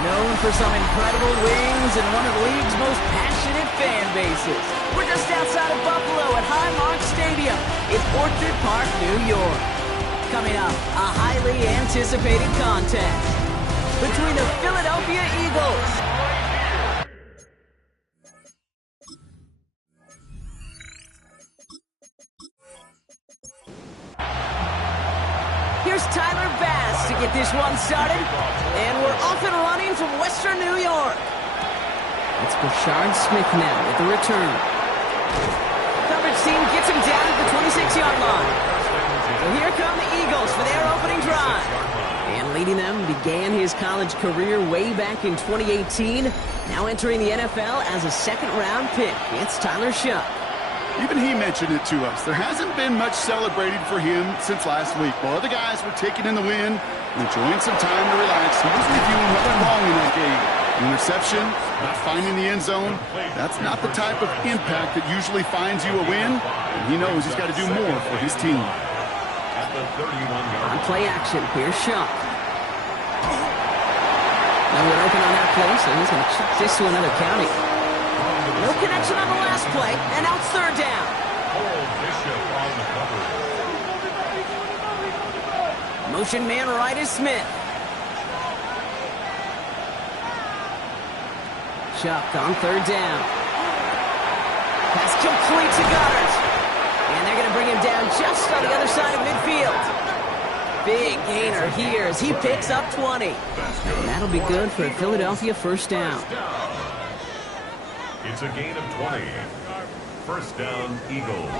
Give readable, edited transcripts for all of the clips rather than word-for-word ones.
Known for some incredible wings and one of the league's most passionate fan bases. We're just outside of Buffalo at Highmark Stadium in Orchard Park, New York. Coming up, a highly anticipated contest between the Philadelphia Eagles Here's Tyler Bass to get this one started, and we're off and running from Western New York. It's Brashard Smith now with the return. Coverage team gets him down at the 26-yard line. So here come the Eagles for their opening drive. And leading them began his college career way back in 2018. Now entering the NFL as a second-round pick. It's Tyler Shough. Even he mentioned it to us. There hasn't been much celebrated for him since last week. While other guys were taking in the win and enjoying some time to relax, he was reviewing what went wrong in that game. An interception, not finding the end zone, that's not the type of impact that usually finds you a win, and he knows he's got to do more for his team. On play action, here's Shough. Now we're open on that play, so he's going to check this to another county. No connection on the last play, and now it's third down. Motion man right is Smith. Shough on third down. Pass complete to Goddard. And they're going to bring him down just on the other side of midfield. Big gainer here as he picks up 20. And that'll be good for a Philadelphia first down. It's a gain of 20. First down, Eagles.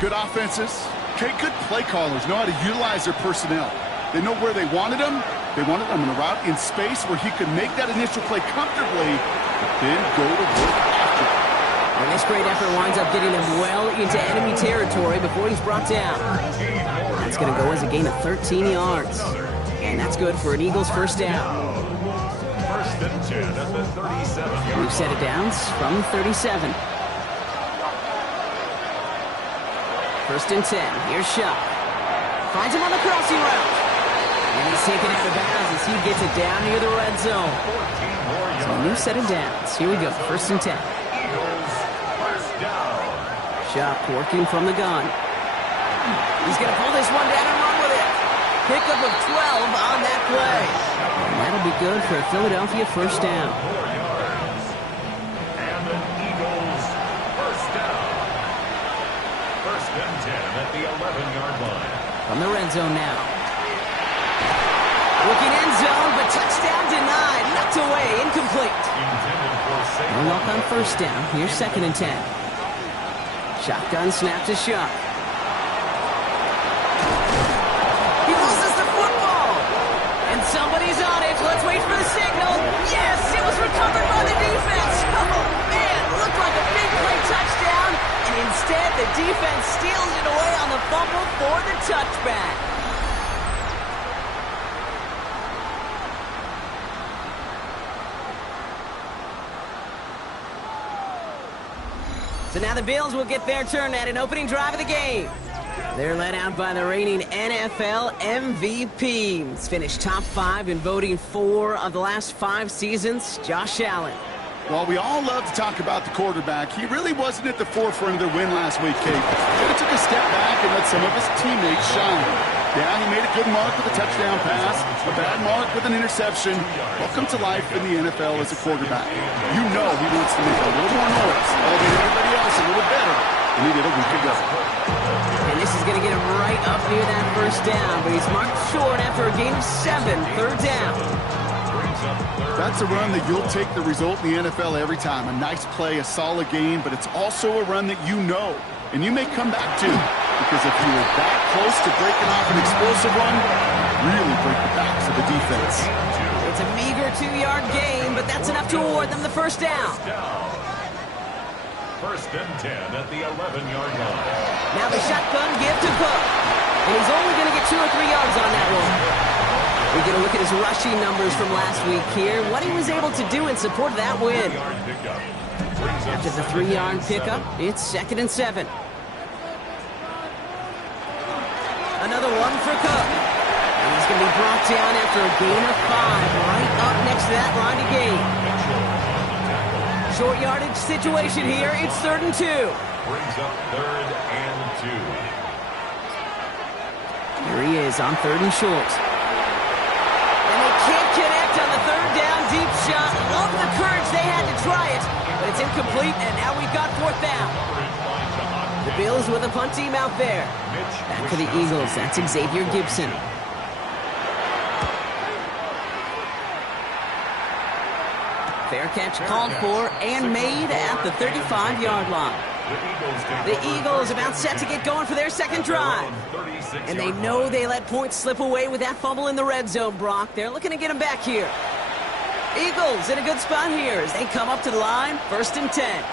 Good offenses. Okay, good play callers know how to utilize their personnel. They know where they wanted them. They wanted them in a route in space where he could make that initial play comfortably, but then go to work after. And this great effort winds up getting him well into enemy territory before he's brought down. That's going to go as a gain of 13 yards. And that's good for an Eagles first down. First and 10 at the 37. We've set it downs from the 37. First and 10. Here's Shough. Finds him on the crossing route. And he's taken out of bounds as he gets it down near the red zone. So a new set of downs. Here we go. First and 10. Shough working from the gun. He's going to pull this one down and run with it. Pickup of 12 on that play. And that'll be good for a Philadelphia first down. And the Eagles first down. First and 10 at the 11-yard line. From the red zone now. Looking end zone, but touchdown denied. Knocked away, incomplete. No luck on first down. Here's second and 10. Shotgun snap to Shough. He loses the football. And somebody's on it. Let's wait for the signal. Yes, it was recovered by the defense. Oh, man, looked like a big play touchdown. And instead, the defense steals it away on the fumble for the touchback. So now the Bills will get their turn at an opening drive of the game. They're led out by the reigning NFL MVPs. Finished top 5 in voting 4 of the last 5 seasons, Josh Allen. While we all love to talk about the quarterback, he really wasn't at the forefront of their win last week, Kate. He took a step back and let some of his teammates shine. Yeah, he made a good mark with a touchdown pass, a bad mark with an interception. Welcome to life in the NFL as a quarterback. You know he wants to make a little more noise, elevate everybody else a little better than he did a week ago. And this is going to get him right up near that first down, but he's marked short after a gain of 7, third down. That's a run that you'll take the result in the NFL every time. A nice play, a solid game, but it's also a run that you know and you may come back to. Because if you were that close to breaking off an explosive run, really break the backs of the defense. It's a meager 2-yard gain, but that's enough to award them the first down. First and 10 at the 11-yard line. Now the shotgun give to Cook. And he's only going to get 2 or 3 yards on that one. We get a look at his rushing numbers from last week here. What he was able to do in support of that win. After the 3-yard pickup, it's 2nd and 7. Another one for Cook. And he's going to be brought down after a gain of 5, right up next to that line of gain. Short yardage situation here. It's 3rd and 2. Brings up 3rd and 2. Here he is on 3rd and short. And they can't connect on the 3rd down deep shot. Love the courage they had to try it, but it's incomplete, and now we've got 4th down. The Bills with a punt team out there. Back for the Eagles, that's Xavier Gibson. Fair catch called for and made at the 35-yard line. The Eagles about set to get going for their 2nd drive. And they know they let points slip away with that fumble in the red zone, Brock. They're looking to get them back here. Eagles in a good spot here as they come up to the line, 1st and 10.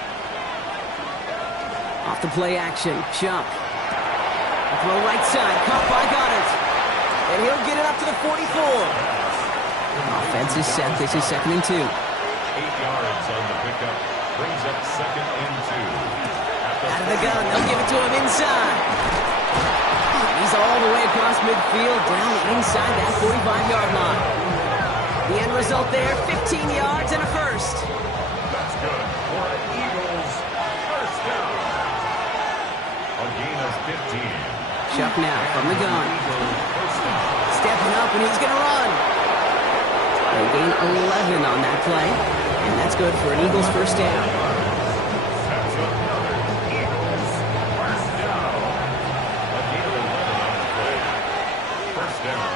Off the play action, Chuck. Throw right side, caught by Goddard. And he'll get it up to the 44. Offense is set. This is 2nd and 2. 8 yards on the pickup. Brings up 2nd and 2. Out of the gun, they'll give it to him inside. He's all the way across midfield, down inside that 45-yard line. The end result there, 15 yards and a first. That's good for Eagles. 1st down. A gain of 15. Chuck now from the gun. Stepping up, and he's going to run. They gain 11 on that play, and that's good for an Eagles 1st down. That's another Eagles 1st down. A gain of 11 on the play. 1st down,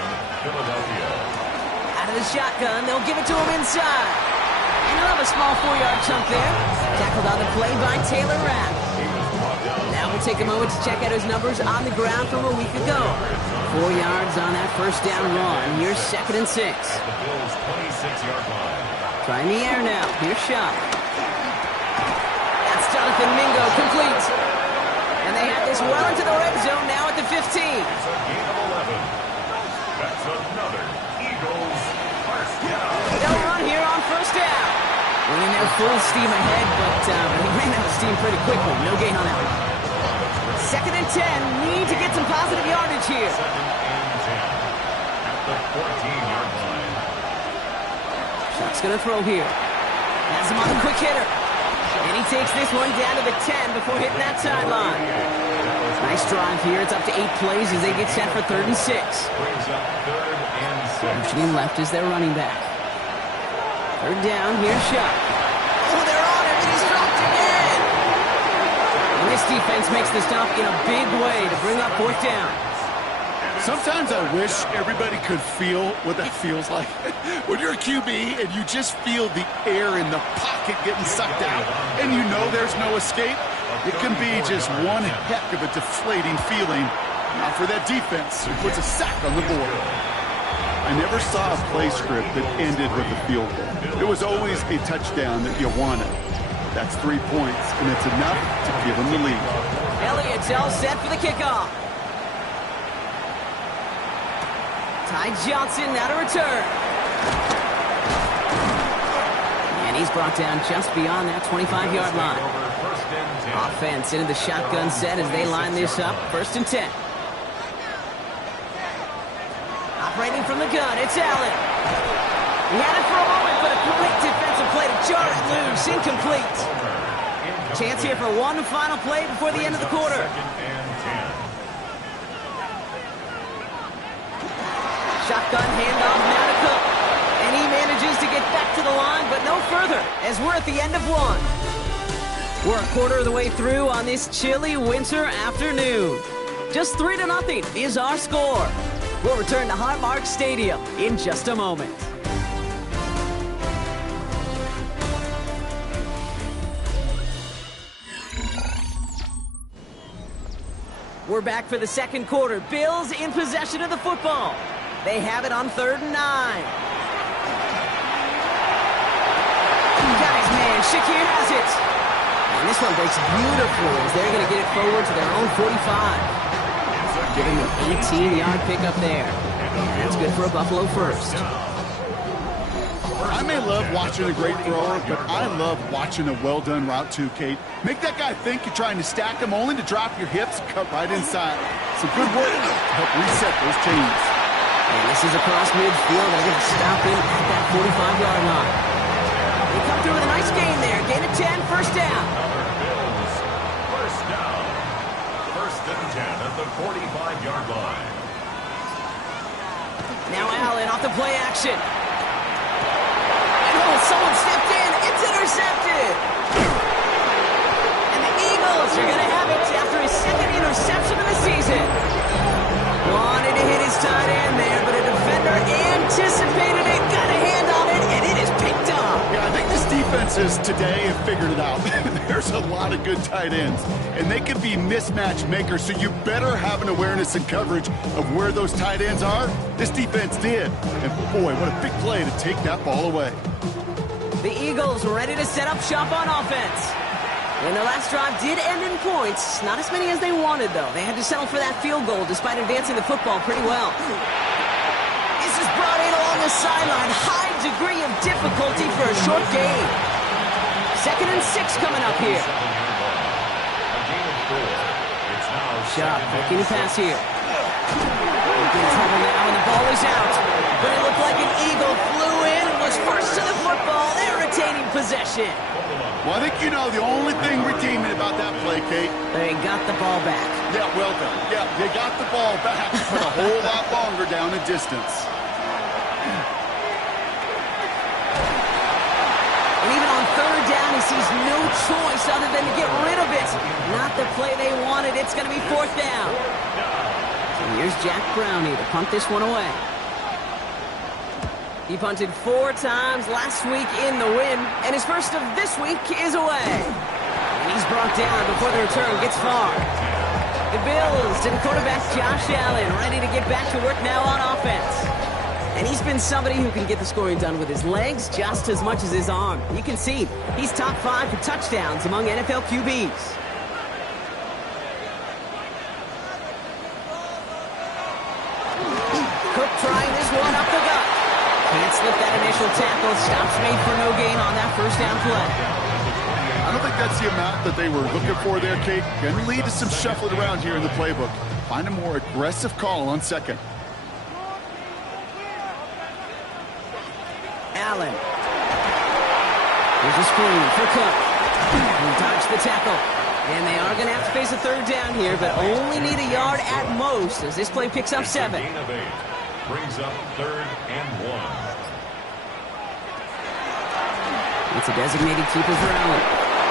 Philadelphia. Out of the shotgun, they'll give it to him inside. And he'll have a small 4-yard chunk there. Tackled on the play by Taylor Rapp. Now we'll take a moment to check out his numbers on the ground from a week ago. 4 yards on that 1st down run. Here's 2nd and 6. The Bills' 26-yard line. Trying the air now. Here's Shot. That's Jonathan Mingo, complete. And they have this well into the red zone now at the 15. It's a gain of 11. That's another Eagles 1st down. They'll run here on 1st down. Running their full steam ahead, but he ran out of steam pretty quickly. No gain on that one. 2nd and 10. Need to get some positive yardage here. 2nd and 10 at the 14-yard line. Chuck's going to throw here. Has him on the quick hitter. And he takes this one down to the 10 before hitting that sideline. Nice drive here. It's up to 8 plays as they get set for 3rd and 6. Brings up 3rd and 6. Motioning left is their running back. 3rd down, here's Chuck. Oh, they're on him, and he's dropped again. And this defense makes the stop in a big way to bring up 4th down. Sometimes I wish everybody could feel what that feels like. When you're a QB and you just feel the air in the pocket getting sucked out and you know there's no escape, it can be just one heck of a deflating feeling. Not for that defense who puts a sack on the board. I never saw a play script that ended with a field goal. It was always a touchdown that you wanted. That's 3 points, and it's enough to give them the lead. Elliott's all set for the kickoff. Ty Johnson now to return. And he's brought down just beyond that 25-yard line. Offense into the shotgun set as they line this up. 1st and 10. Operating from the gun, it's Allen. He had it for a moment, but a quick defensive play to jar it loose. Incomplete. Chance here for one final play before the end of the quarter. 2nd and 10. Shotgun handoff now to Cook. And he manages to get back to the line, but no further, as we're at the end of one. We're a quarter of the way through on this chilly winter afternoon. Just 3-0 is our score. We'll return to Highmark Stadium in just a moment. We're back for the 2nd quarter. Bills in possession of the football. They have it on 3rd and 9. Guys, man, Shakir has it. And this one breaks beautifully as they're going to get it forward to their own 45. Giving them an 18-yard pickup there. And that's good for a Buffalo 1st. I may love watching a great thrower, but I love watching a well-done route too, Kate. Make that guy think you're trying to stack him only to drop your hips, cut right inside. Some good work to help reset those chains. And this is across midfield. They're going to stop him at that 45-yard line. They come through with a nice gain there. Gain of 10, first down. Bills, first down. First and 10 at the 45-yard line. Now Allen off the play action. And oh, someone stepped in. It's intercepted. And the Eagles are going to have it after his second interception of the season. Wanted to hit his tight end there, but a defender anticipated it, got a hand on it, and it is picked up. Yeah, I think this defenses today have figured it out. There's a lot of good tight ends, and they can be mismatch makers, so you better have an awareness and coverage of where those tight ends are. This defense did, and boy, what a big play to take that ball away. The Eagles ready to set up shop on offense. And the last drive did end in points. Not as many as they wanted, though. They had to settle for that field goal despite advancing the football pretty well. This is brought in along the sideline. High degree of difficulty for a short gain. 2nd and 6 coming up here. Shot, looking to pass here. Getting trouble now, and the ball is out. But it looked like an Eagle flew in and was first to the football. They're retaining possession. Well, I think you know the only thing redeeming about that play, Kate. They got the ball back. Yeah, well done. Yeah, they got the ball back, but a whole lot longer down the distance. And even on 3rd down, he sees no choice other than to get rid of it. Not the play they wanted. It's going to be 4th down. So here's Jack Brownie to punt this one away. He punted 4 times last week in the win, and his first of this week is away. And he's brought down before the return gets far. The Bills and quarterback Josh Allen ready to get back to work now on offense. And he's been somebody who can get the scoring done with his legs just as much as his arm. You can see he's top 5 for touchdowns among NFL QBs. Cook trying this one up the gut. Can't slip that initial tackle. Stops made for no gain on that first down play. I don't think that's the amount that they were looking for there, Kate. Going to lead to some shuffling around here in the playbook. Find a more aggressive call on 2nd. Allen. Here's a screen for Cook. He dodged the tackle. And they are going to have to face a 3rd down here, but only need a yard at most as this play picks up 7. Gain of 8. Brings up 3rd and 1. It's a designated keeper for Allen.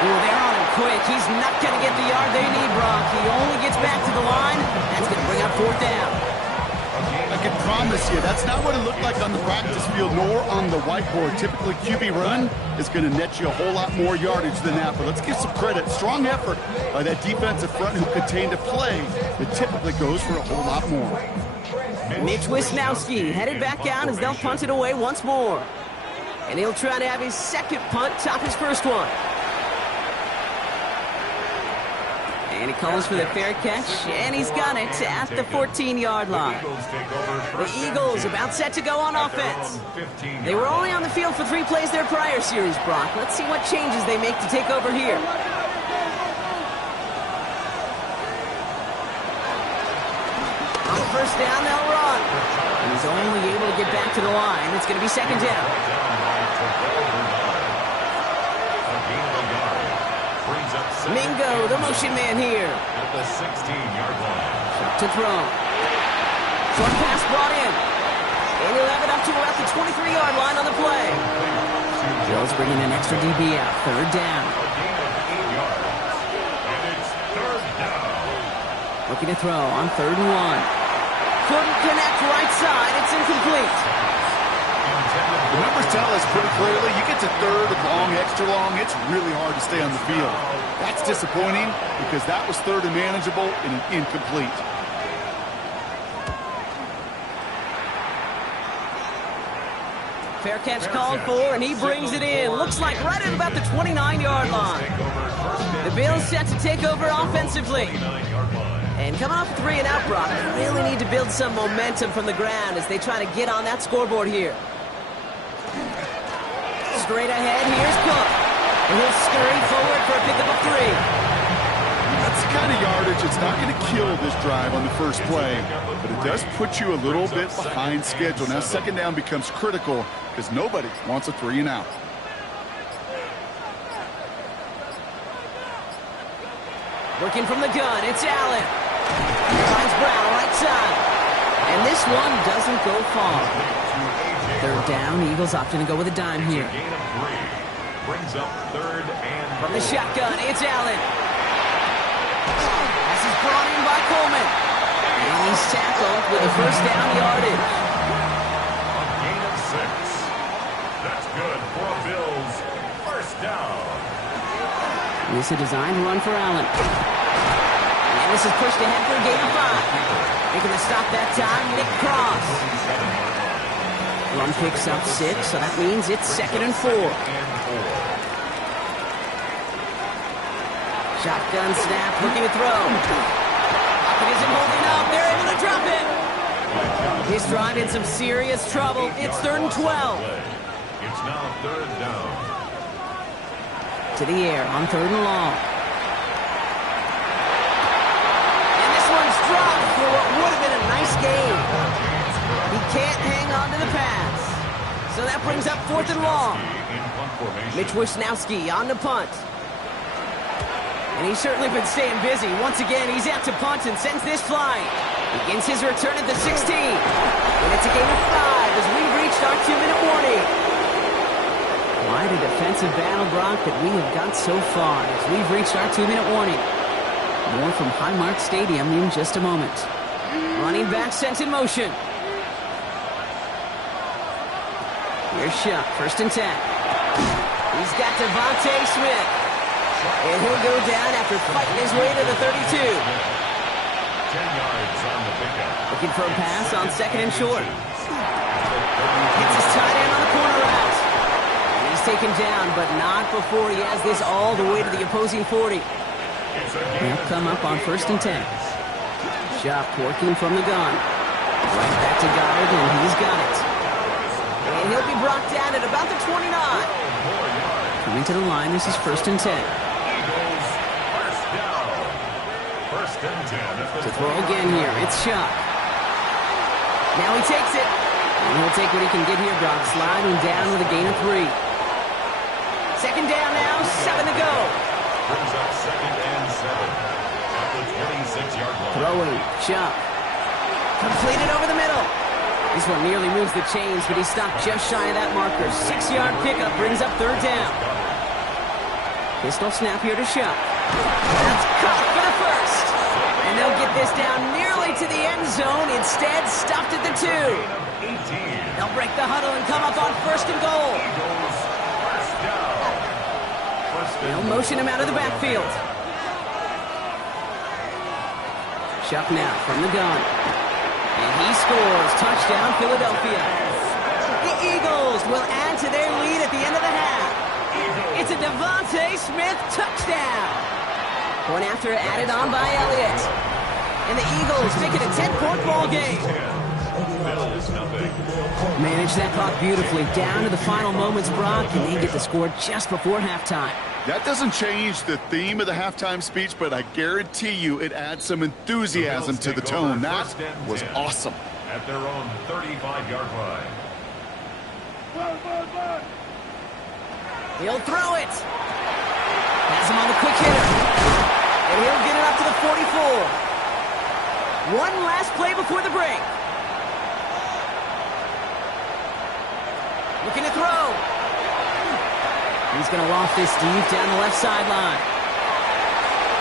Oh, they're on him quick. He's not going to get the yard they need, Brock. He only gets back to the line. That's going to bring up 4th down. I can promise you, that's not what it looked like on the practice field nor on the whiteboard. Typically, QB run is going to net you a whole lot more yardage than that. But let's give some credit. Strong effort by that defensive front who contained a play that typically goes for a whole lot more. Mitch Wisnowski headed back out as they'll punt it away once more. And he'll try to have his 2nd punt top his first one. And he calls for the fair catch, and he's got it at the 14-yard line. The Eagles about set to go on offense. They were only on the field for 3 plays their prior series, Brock. Let's see what changes they make to take over here. On first down, they'll run. And he's only able to get back to the line. It's going to be 2nd down. Mingo, the motion man here. At the 16-yard line. Shot to throw. Short pass brought in. And he'll have it up to about the 23-yard line on the play. Bills bringing an extra DB out. 3rd down. A gain of 8 yards. And it's 3rd down. Looking to throw on 3rd and 1. Couldn't connect right side. It's incomplete. The numbers tell us pretty clearly, you get to 3rd and long, extra long, it's really hard to stay on the field. That's disappointing because that was 3rd and manageable and an incomplete. Fair catch called for, and he brings it in. Looks like right at about the 29-yard line. The Bills set to take over offensively. And coming off 3 and out, Brock, they really need to build some momentum from the ground as they try to get on that scoreboard here. straight ahead. Here's Cook. And he'll scurry forward for a pickup of 3. That's the kind of yardage. It's not going to kill this drive on the first play, but it does put you a little bit behind schedule. Now second down becomes critical because nobody wants a 3 and out. Working from the gun, it's Allen. Finds Brown right side. And this one doesn't go far. Third down, Eagles opting to go with a dime here. Gain of 3. Brings up 3rd and From the shotgun, it's Allen. This is brought in by Coleman. And he's tackled with a first down yardage. a gain of 6. That's good for a Bills first down. And this is a designed run for Allen. And this is pushed ahead for a gain of 5. Making the stop that time, Nick Cross. Run picks up 6, so that means it's 2nd and 4. Shotgun snap, looking to throw. Pocket isn't holding up. They're able to drop it. His drive in some serious trouble. It's 3rd and 12. It's now 3rd down. To the air on 3rd and long. And this one's dropped for what would have been a nice game. He can't hang on to the pass. So that brings up 4th and long. Mitch Wisnowski on the punt. And he's certainly been staying busy. Once again, he's out to punt and sends this flying. Begins his return at the 16. And it's a gain of 5 as we've reached our 2-minute warning. Quite a defensive battle, Brock, that we have got so far as we've reached our 2-minute warning. More from Highmark Stadium in just a moment. Running back sent in motion. Here's Shuck, 1st and 10. He's got Devontae Smith. And he'll go down after fighting his way to the 32. 10 yards on the pickup. Looking for a pass on 2nd and short. Gets his tight end on the corner route. And he's taken down, but not before he has this all the way to the opposing 40. He'll come up on 1st and 10. Shuck working from the gun. Right back to Goddard, and he's got it. And he'll be brought down at about the 29. Coming to the line, this is 1st and 10. Eagles first down. 1st and 10. To throw again here, it's Shuck. Now he takes it. And he'll take what he can get here, Brock. Sliding down with a gain of 3. 2nd down now, 7 to go. Brings up 2nd and 7. At the 26-yard line. Throwing, Shuck. Completed over the middle. This one nearly moves the chains, but he stopped just shy of that marker. 6-yard pickup brings up 3rd down. Pistol snap here to Shuck. That's caught for the 1st. And they'll get this down nearly to the end zone. Instead, stopped at the 2. They'll break the huddle and come up on 1st and goal. They'll motion him out of the backfield. Shuck now from the gun. And he scores. Touchdown, Philadelphia. The Eagles will add to their lead at the end of the half. It's a Devontae Smith touchdown. Point after added on by Elliott. And the Eagles make it a 10-point ball game. Manage that clock beautifully down to the final moments, Brock, and they get the score just before halftime. That doesn't change the theme of the halftime speech, but I guarantee you it adds some enthusiasm to the tone. That was awesome. At their own 35-yard line. He'll throw it. Has him on the quick hitter. And he'll get it up to the 44. One last play before the break. Looking to throw. He's going to loft this deep down the left sideline.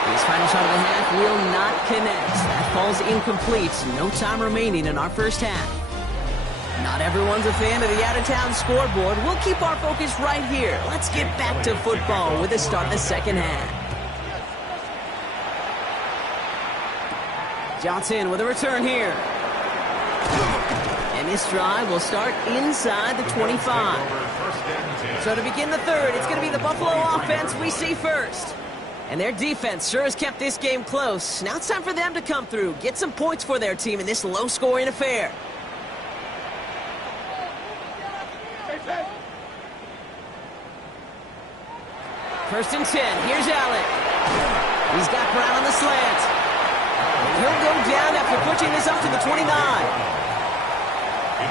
His final shot of the half will not connect. That falls incomplete. No time remaining in our first half. Not everyone's a fan of the out-of-town scoreboard. We'll keep our focus right here. Let's get back to football with the start of the second half. Johnson with a return here. And this drive will start inside the 25. So to begin the third, it's going to be the Buffalo offense we see first. And their defense sure has kept this game close. Now it's time for them to come through, get some points for their team in this low-scoring affair. First and 10. Here's Allen. He's got Brown on the slant. And he'll go down after pushing this up to the 29. It's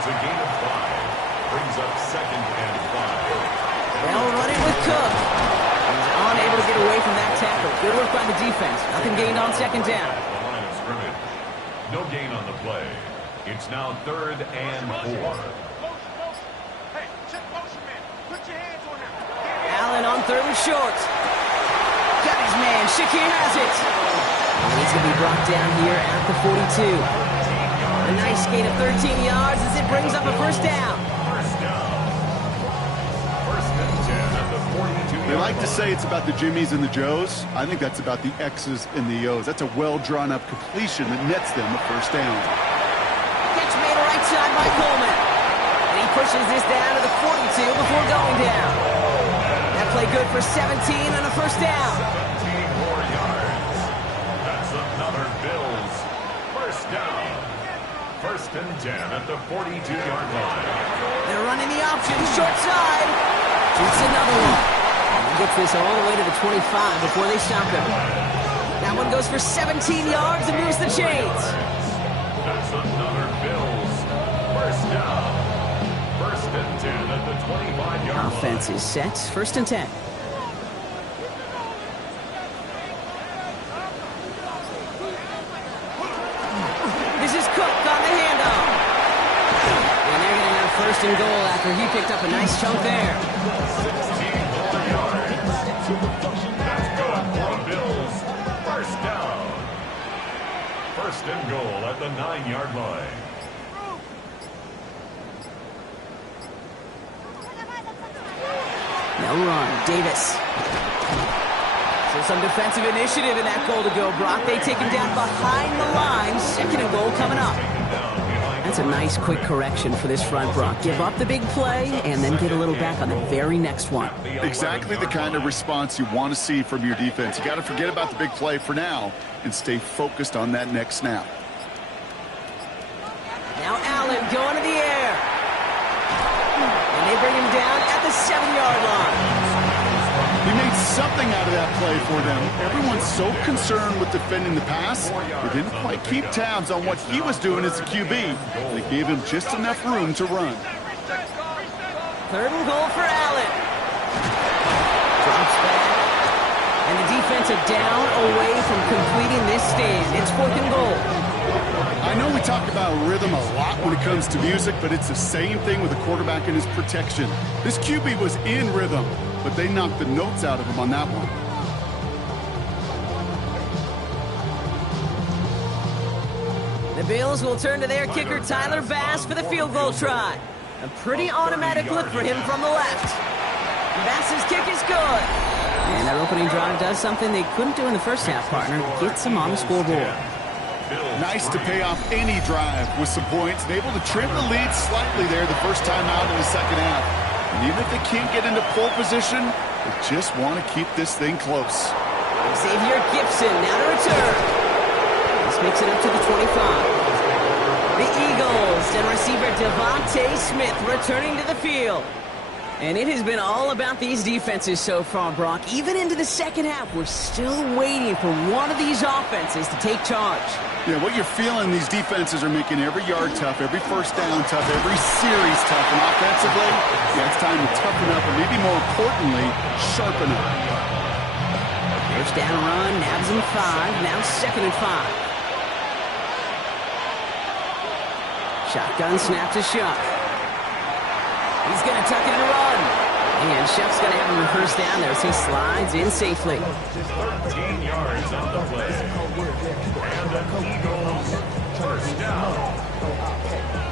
a gain of 5. Brings up second and 5. They'll run it with Cook. He's unable to get away from that tackle. Good work by the defense. Nothing gained on second down. The line of scrimmage. No gain on the play. It's now third and 4. Allen on third and short. Got his man. Shakir has it. And he's going to be brought down here at the 42. A nice gain of 13 yards as it brings up a first down. First down. First and 10 at the 42. They like to say it's about the Jimmies and the Joes. I think that's about the X's and the O's. That's a well-drawn-up completion that nets them a first down. Catch made right side by Coleman. And he pushes this down to the 42 before going down. That play good for 17 and a first down. 17 more yards. That's another Bills first down. First and 10 at the 42-yard line. They're running the option, short side. Shoots another one. And he gets this all the way to the 25 before they stop him. That one goes for 17 yards and moves the chains. That's another Bills first down. First and 10 at the 25-yard line. Offense is set. First and 10. This is Cook on the handoff. And they're going to have first and goal after he picked up a nice chunk there. 16 more yards. That's good for the Bills. First down. First and goal at the 9-yard line. No run. Davis. So some defensive initiative in that goal to go, Brock. They take him down behind the line. Second and goal coming up. That's a nice quick correction for this front, Brock. Give up the big play and then get a little back on the very next one. Exactly the kind of response you want to see from your defense. You got to forget about the big play for now and stay focused on that next snap. Now Allen going to the air. And they bring him down at the 7-yard line. He made something out of that play for them. Everyone's so concerned with defending the pass, they didn't quite keep tabs on what he was doing as a QB. They gave him just enough room to run. Third and goal for Allen. Drops back. And the defense are down away from completing this stand. It's fourth and goal. I know we talk about rhythm a lot when it comes to music, but it's the same thing with the quarterback and his protection. This QB was in rhythm, but they knocked the notes out of him on that one. The Bills will turn to their kicker, Tyler Bass, for the field goal try. A pretty automatic look for him from the left. Bass's kick is good. And that opening drive does something they couldn't do in the first half, partner. Gets them on the scoreboard. Nice to pay off any drive with some points and able to trim the lead slightly there the first time out in the second half. And even if they can't get into pole position, they just want to keep this thing close. Xavier Gipson now to return. This makes it up to the 25. The Eagles and receiver Devontae Smith returning to the field. And it has been all about these defenses so far, Brock. Even into the second half, we're still waiting for one of these offenses to take charge. Yeah, what you're feeling, these defenses are making every yard tough, every first down tough, every series tough. And offensively, yeah, it's time to toughen up and maybe more importantly, sharpen up. First down run, nabs him 5, now second and 5. Shotgun snap to Shuck. He's going to tuck it and run. And Shuck's going to have him first down there as he slides in safely. 13 yards on the play. And the Eagles first down.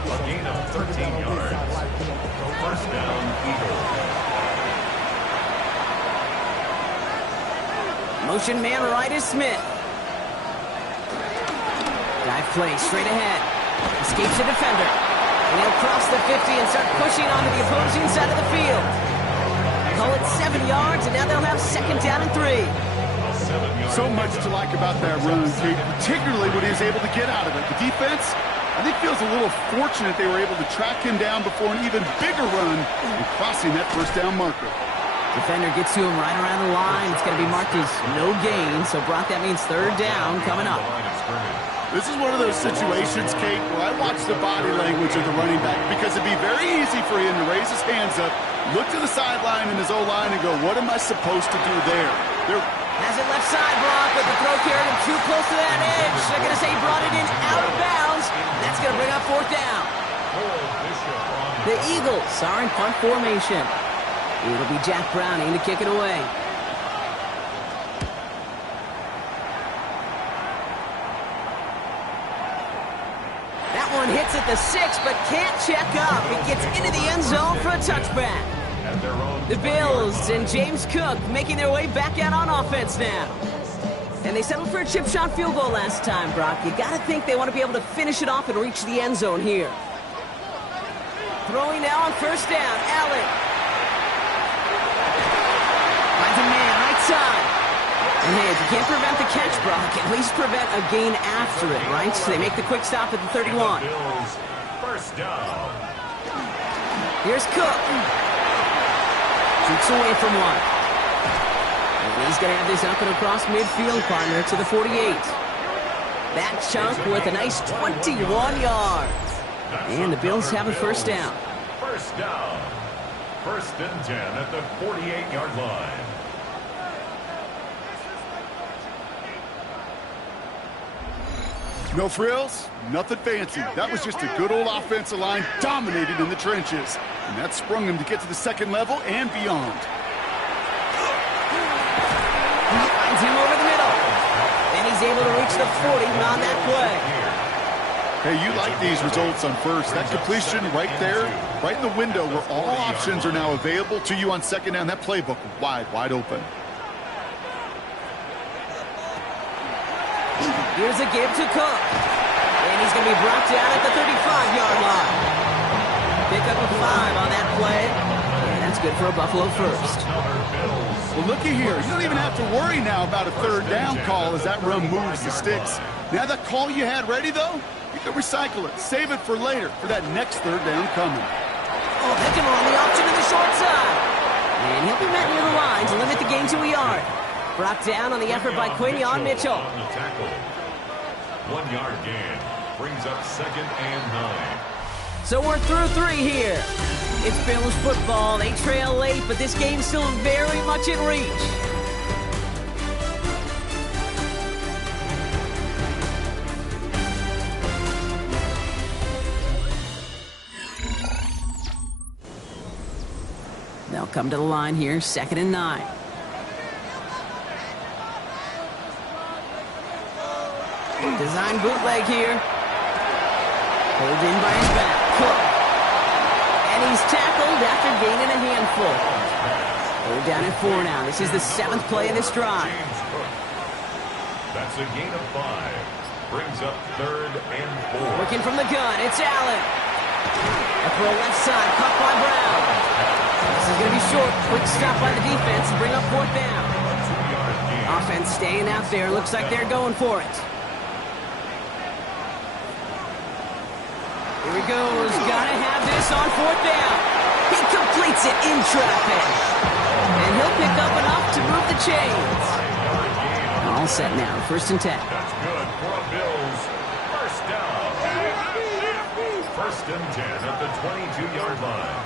A gain of 13 yards. First down, Eagles. Motion man right is Smith. Dive play straight ahead. Escapes the defender. And he'll cross the 50 and start pushing onto the opposing side of the field. Call it 7 yards, and now they'll have second down and 3. So much to like about that run, Kate, particularly what he was able to get out of it. The defense, I think, feels a little fortunate they were able to track him down before an even bigger run and crossing that first down marker. Defender gets to him right around the line. It's going to be marked as no gain. So, Brock, that means third down coming up. This is one of those situations, Kate, where I watch the body language of the running back because it'd be very easy for him to raise his hands up, look to the sideline in his O-line and go, what am I supposed to do there? Has it left side, Brock, but the throw carried him too close to that edge. They're going to say he brought it in out of bounds. That's going to bring up fourth down. The Eagles are in punt formation. It'll be Jack Browning to kick it away. That one hits at the 6, but can't check up. It gets into the end zone for a touchback. The Bills and James Cook making their way back out on offense now. And they settled for a chip shot field goal last time, Brock. You got to think they want to be able to finish it off and reach the end zone here. Throwing now on first down, Allen. Finds a man, right side. And hey, if you can't prevent the catch, Brock, at least prevent a gain after it, right? So they make the quick stop at the 31. First down. Here's Cook. Shoots away from one. And he's going to have this up and across midfield, partner, to the 48. That chunk with a nice 21 yards. And the Bills have a first down. First down. First and 10 at the 48-yard line. No frills, nothing fancy. That was just a good old offensive line dominated in the trenches. And that sprung him to get to the second level and beyond. Finds him over the middle. And he's able to reach the 40 on that play. Hey, you like these results on first. That completion right there, right in the window where all options are now available to you on second down. That playbook wide open. Here's a give to Cook. And he's going to be brought down at the 35-yard line. Pick up a 5 on that play. And that's good for a Buffalo first. Well, looky here. You don't even have to worry now about a third down call as that run moves the sticks. Now that call you had ready, though, you can recycle it. Save it for later for that next third down coming. Oh, they can run the option to the short side. And he'll be met near the line to limit the gain to a yard. Brought down on the effort by Quinion Mitchell. 1 yard gain brings up second and 9. So we're through 3 here. It's Bills football. They trail late, but this game's still very much in reach. They'll come to the line here, second and 9. Design bootleg here. Pulled in by his back. Cook. And he's tackled after gaining a handful. Third down at 4 now. This is the 7th play of this drive. That's a gain of 5. Brings up third and 4. Working from the gun. It's Allen. A throw left side. Caught by Brown. This is going to be short. Quick stop by the defense and bring up fourth down. Offense staying out there. Looks like they're going for it. Here he goes. Gotta have this on fourth down. He completes it in traffic. And he'll pick up enough to move the chains. All set now. First and 10. That's good for a Bills. First down. First and 10 at the 22-yard line.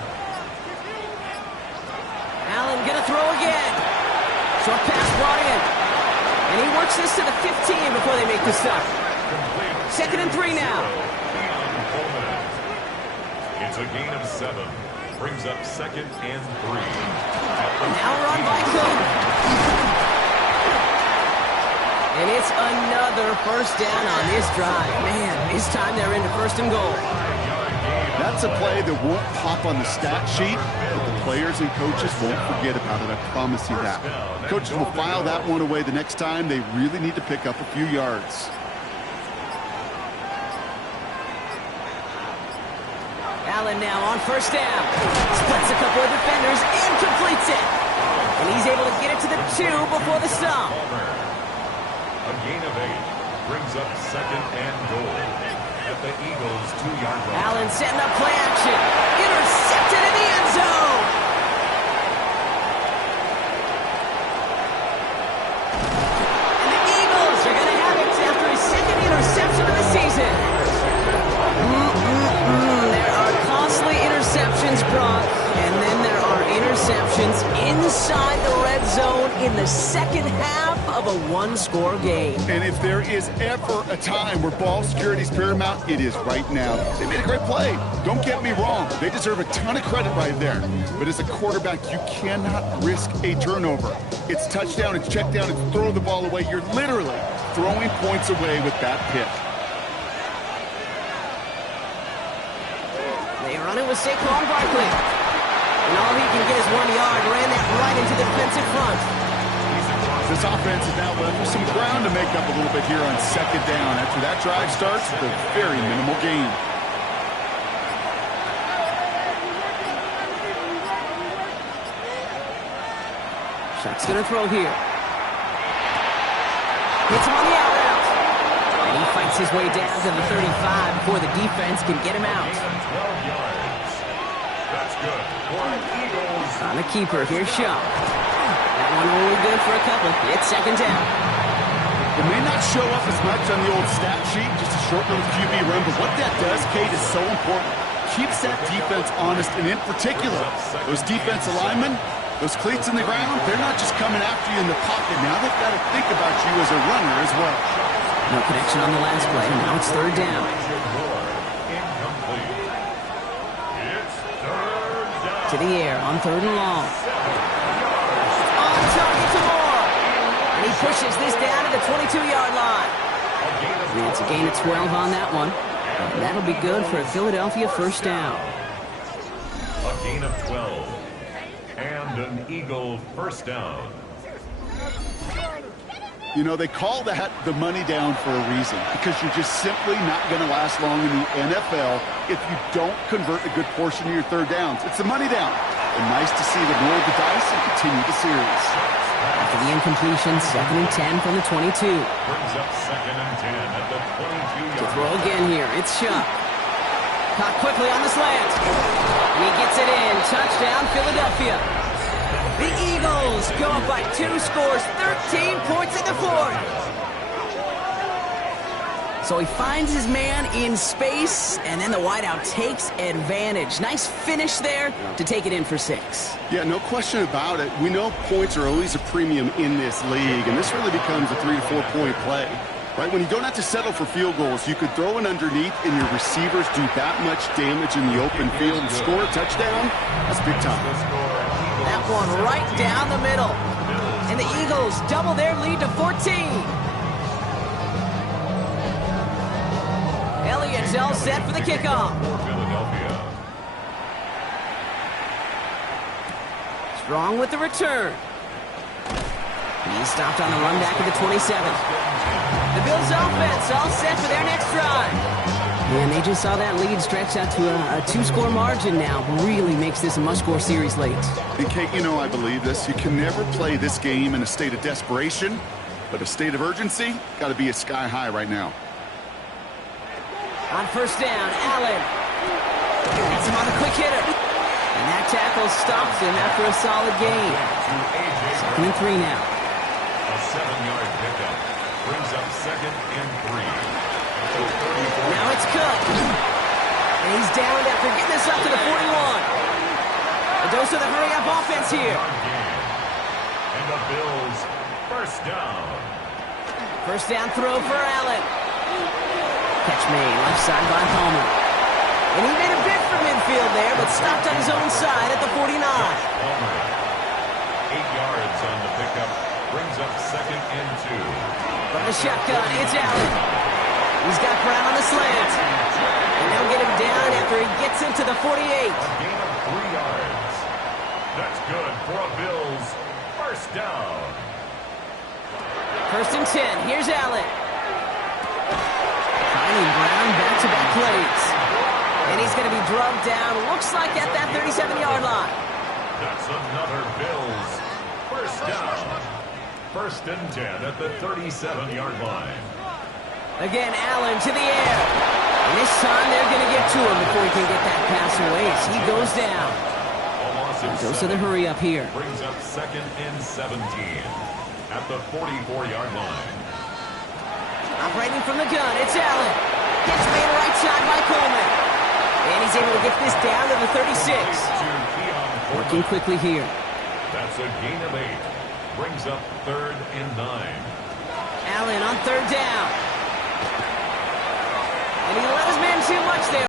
Allen gonna throw again. Short pass brought in. And he works this to the 15 before they make the stop. Second and 3 now. It's a gain of 7. Brings up second and 3. Now run by Cook. And it's another first down on this drive. Man, this time they're into first and goal. That's a play that won't pop on the stat sheet, but the players and coaches won't forget about it. I promise you that. Coaches will file that one away the next time they really need to pick up a few yards. Allen now on first down. Splits a couple of defenders and completes it. And he's able to get it to the 2 before the stop. A gain of 8 brings up second and goal at the Eagles' 2-yard line. Allen setting up play action. Intercepted in the end zone. interception of the season. There are costly interceptions, Brock, and then there are interceptions inside the red zone in the second half of a one-score game. And if there is ever a time where ball security is paramount, it is right now. They made a great play. Don't get me wrong. They deserve a ton of credit right there. But as a quarterback, you cannot risk a turnover. It's touchdown, it's check down, it's throw the ball away. You're literally throwing points away with that pick. They run it with Saquon Barkley. And all he can get is 1 yard. Ran that right into the defensive front. This offense is now left with some ground to make up a little bit here on second down. After that drive starts with a very minimal gain. Shaq's going to throw here. Hits him on the out route. And he fights his way down to the 35 before the defense can get him out. 12 yards. That's good for the Eagles. On a keeper, here's Shaw. That one only good for a couple. It's second down. It may not show up as much on the old stat sheet, just a short little QB run, but what that does, Kate, is so important. Keeps that defense honest, and in particular, those defensive linemen, those cleats in the ground, they're not just coming after you in the pocket. Now they've got to think about you as a runner as well. No connection on the last play. Now it's third down. Incomplete. It's third down. To the air on third and long. On target to Moore. And he pushes this down to the 22-yard line. And it's a gain of 12 on that one. And that'll be good for a Philadelphia first down. A gain of 12. And an Eagle first down. You know, they call that the money down for a reason, because you're just simply not going to last long in the NFL if you don't convert a good portion of your third downs. It's the money down. And nice to see them roll the dice and continue the series. After the incompletion, 2nd and 10 from the 22. Brings up 2nd and 10 at the 22-yard To throw again here, it's Shuck. Caught quickly on the slant. And he gets it in. Touchdown, Philadelphia. The Eagles go up by 2 scores, 13 points in the fourth. So he finds his man in space, and then the wideout takes advantage. Nice finish there to take it in for 6. Yeah, no question about it. We know points are always a premium in this league, and this really becomes a 3 to 4 point play. Right, when you don't have to settle for field goals, you could throw it underneath and your receivers do that much damage in the open field and score a touchdown. That's big time. That one right down the middle. And the Eagles double their lead to 14. Elliott's all set for the kickoff. Philadelphia. Strong with the return. He's stopped on the run back at the 27. The Bills offense all set for their next drive. And they just saw that lead stretch out to a 2-score margin now. Really makes this a must-score series late. And Kate, you know I believe this. You can never play this game in a state of desperation, but a state of urgency got to be a sky high right now. On first down, Allen. Gets him on the quick hitter. And that tackle stops him after a solid gain. 2nd and 3 now. A 7-yard pickup. Brings up 2nd and 3. Now it's Cook. And he's downed after getting this up to the 41. A dose of the hurry-up offense here. And the Bills first down. First down throw for Allen. Catch made left side by Palmer. And he made a bid for midfield there, but stopped on his own side at the 49. Palmer. 8 yards on the pickup. Brings up 2nd and 2. From the shotgun, it's Allen. He's got Brown on the slant. And they'll get him down after he gets into the 48. A gain of 3 yards. That's good for a Bills first down. First and 10. Here's Allen. Finding Brown back-to-back plays. And he's going to be drugged down, looks like at that 37-yard line. That's another Bills first down. First and 10 at the 37-yard line. Again, Allen to the air. And this time they're going to get to him before he can get that pass away. So he goes down. A loss of Goes to the 7. hurry up here. Brings up 2nd and 17 at the 44-yard line. Operating from the gun, it's Allen. Gets made right side by Coleman. And he's able to get this down to the 36. Working quickly here. That's a gain of 8. Brings up 3rd and 9. Allen on 3rd down. And he let his man too much there.